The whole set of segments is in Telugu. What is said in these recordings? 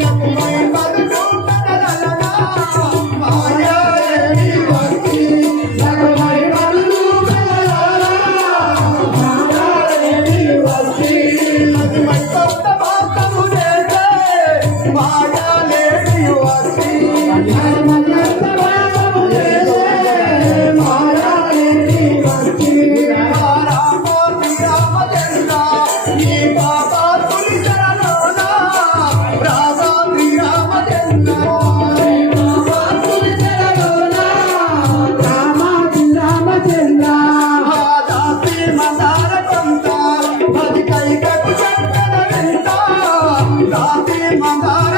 Nothing. राधे मंगा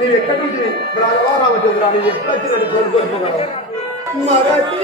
నీవు ఎక్కడి నుంచి? రాఘవా రామచంద్ర నీవు ఎప్పుడు వచ్చినట్టు కోరుకోవచ్చు మరచి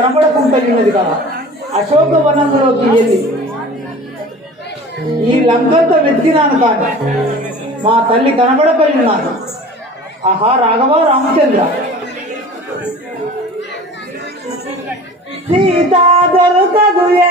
కనబడకుండా ఉన్నది కదా. అశోకవనంలోకి వెళ్ళి ఈ లంకంతా వెతికినాను కాదు మా తల్లి కనబడపై ఉన్నాను. ఆహా రాఘవ రామచంద్ర. సీతా దొరుకదు ఏ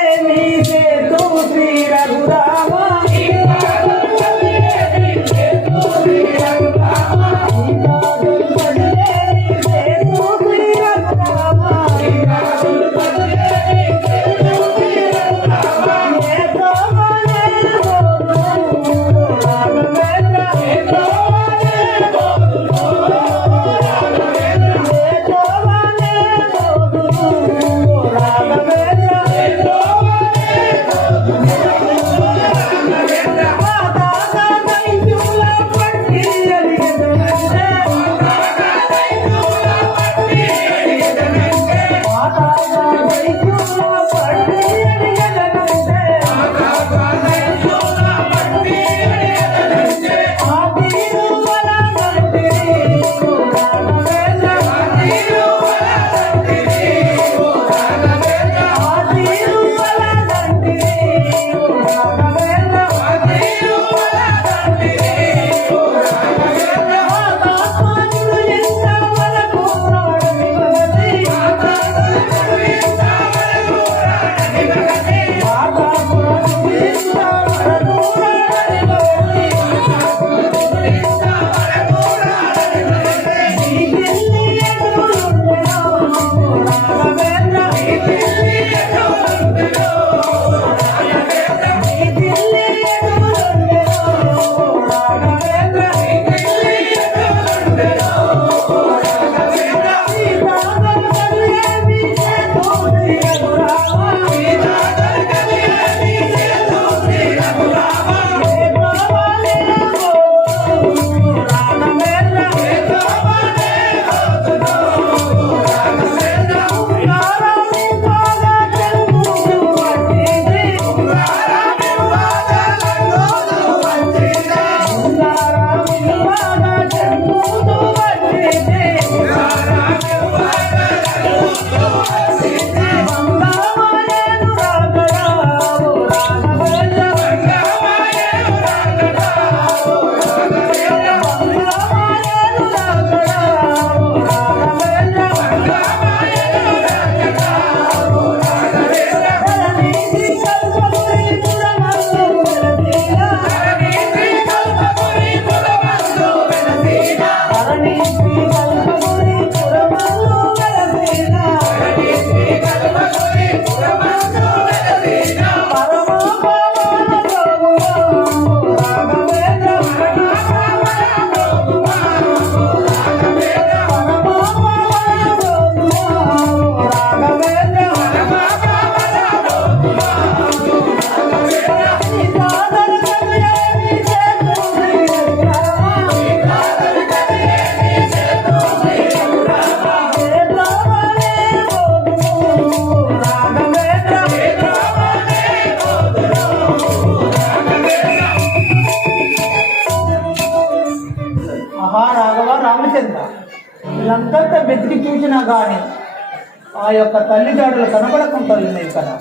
ఆ యొక్క తల్లి కనబడకుండా ఉన్నాయి కదా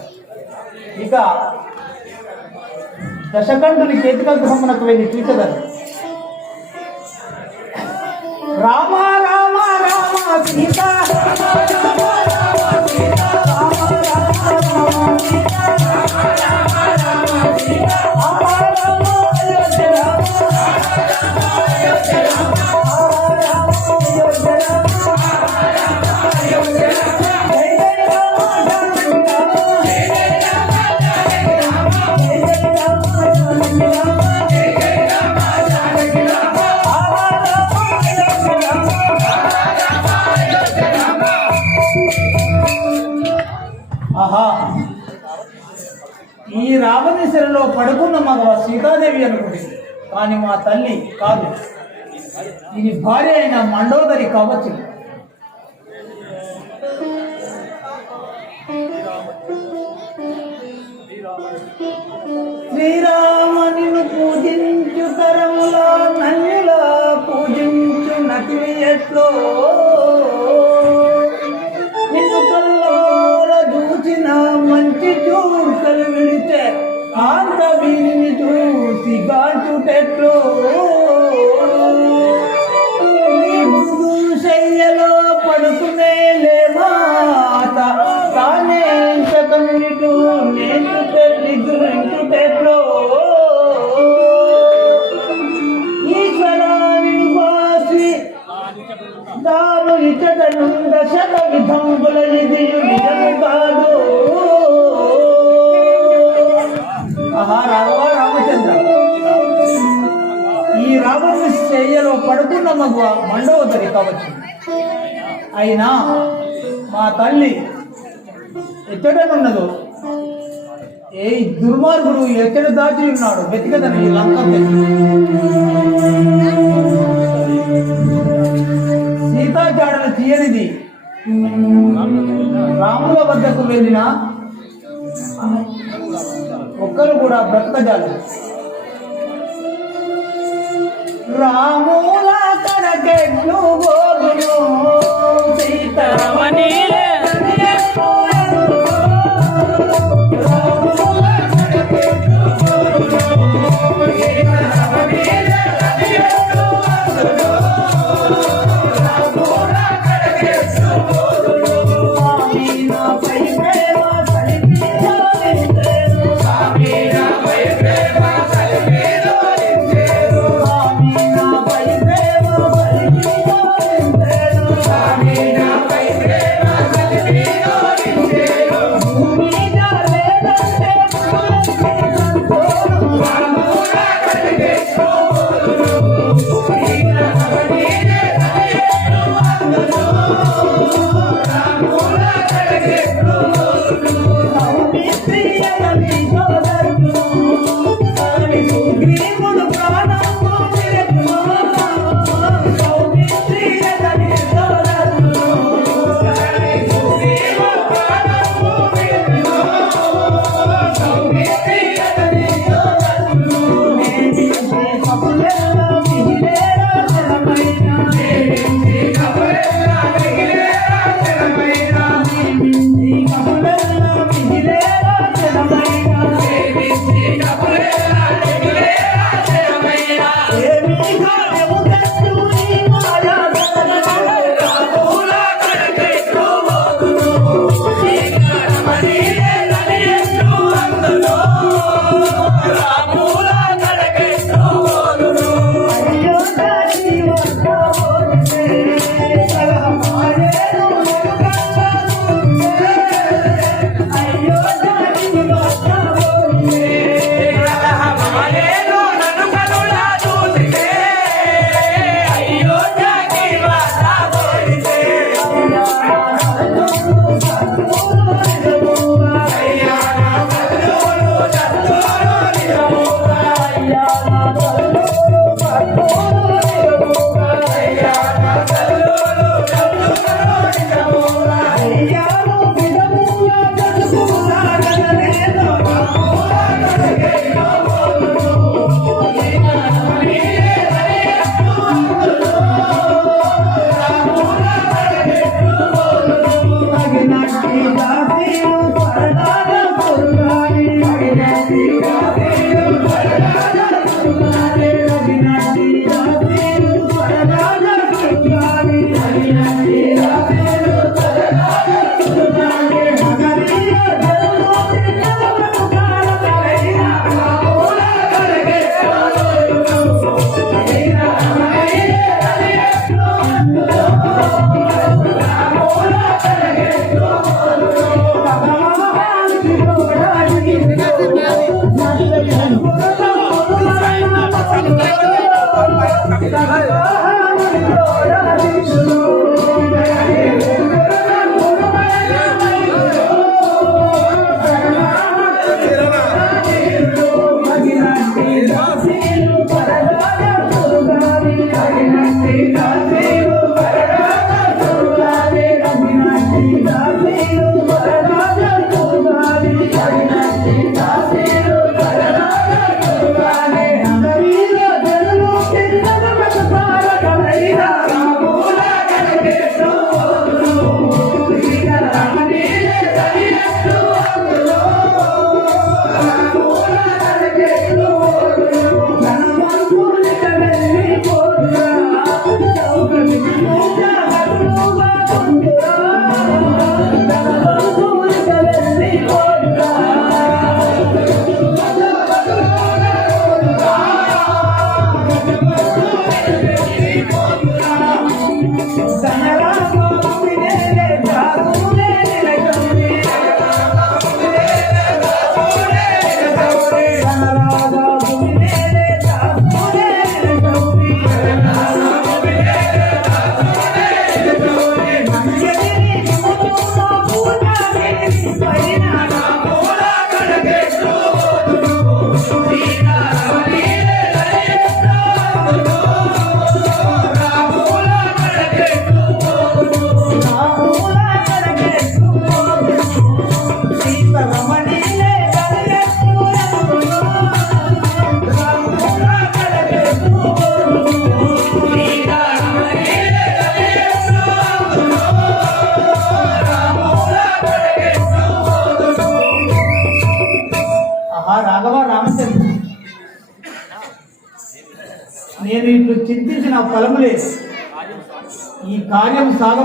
ఇక దశకంఠుని కేతిక గృహమునకు వెళ్ళి చూచగలరు రామ రామ రామ సీత మగవ సీతాదేవి అనుకుంటుంది. కానీ మా తల్లి కాదు. ఇది భార్య అయిన మండోదరి కావచ్చు. శ్రీరామనిను పూజించు కరములా నన్నులా పూజించు నటివి ఎట్లో. నిన్ను కల్లోర చూచిన మంచి చూడు విడితే కాంత వీరిని చూసి గాచుటెట్లు నీ ముందు శయ్యలో పడుకునే లేమాత తానే ఇంతకన్నిటు నేను నిద్రించుటెట్లు ఈశ్వరాని వాసి దాను ఇతడు దశక విధంబుల నిధియు ఆహా రామచంద్ర. ఈ రావణుని శయ్యలో పడుకున్న మగువ మండవతరి కావచ్చు. అయినా మా తల్లి ఎచ్చటనున్నదో ఏ దుర్మార్గుడు ఎక్కడ దాచి ఉన్నాడు వెతికదని ఈ లంక సీతాచాడన తీయనిది రాముల వద్దకు వెళ్ళిన ఒక్కరు కూడా బ్రతకజాలి రాముల తన గెడ్లు సీతామణి దాసీలు ఆహా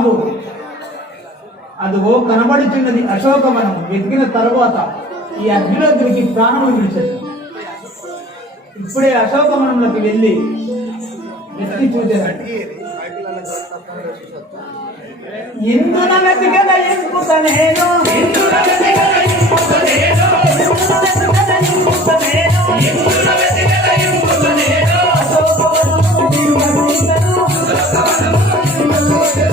రాము అదిగో కనబడుచున్నది అశోకవనం వెతికిన తర్వాత ఈ అగ్నిలో దొరికి ప్రాణము ఇప్పుడే అశోకవనంలోకి వెళ్ళి వెతికి చూసేదండి ఇందున వెతికద ఇంపుత ఇందున ఇందున ఇందున Hello,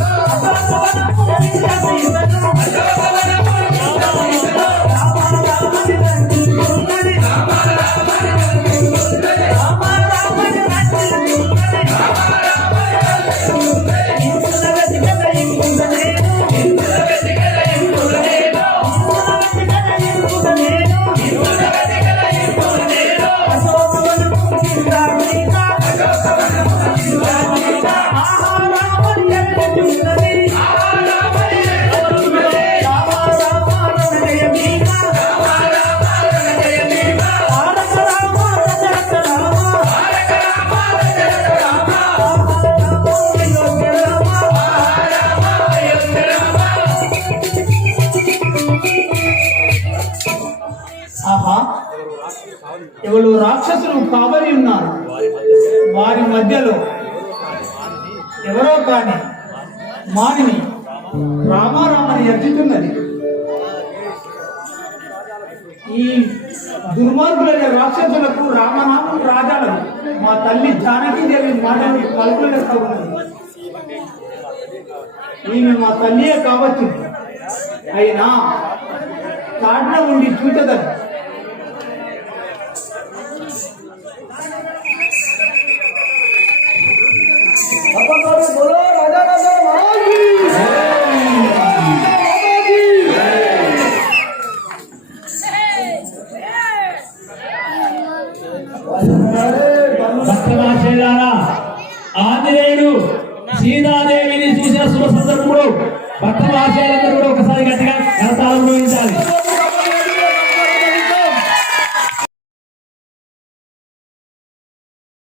రాక్షసులు ఉన్నారు. వారి మధ్యలో ఎవరో కాని మానిని రామారామని ఎర్చుతున్నది ఈ దుర్మార్గులైన రాక్షసులకు రామనామం రాజాలకు మా తల్లి జానకీదేవి మాటలు పలుకులేస్తా ఉన్నది. ఈమె మా తల్లియే కావచ్చు. అయినా తాటిన ఉండి చూచదని ఆంజనేయుడు సీతాదేవిని చూసిన శుభ సందర్భంలో భక్త మహాశయాలందరూ కూడా ఒకసారి గట్టిగా కరతాళం అనుభవించాలి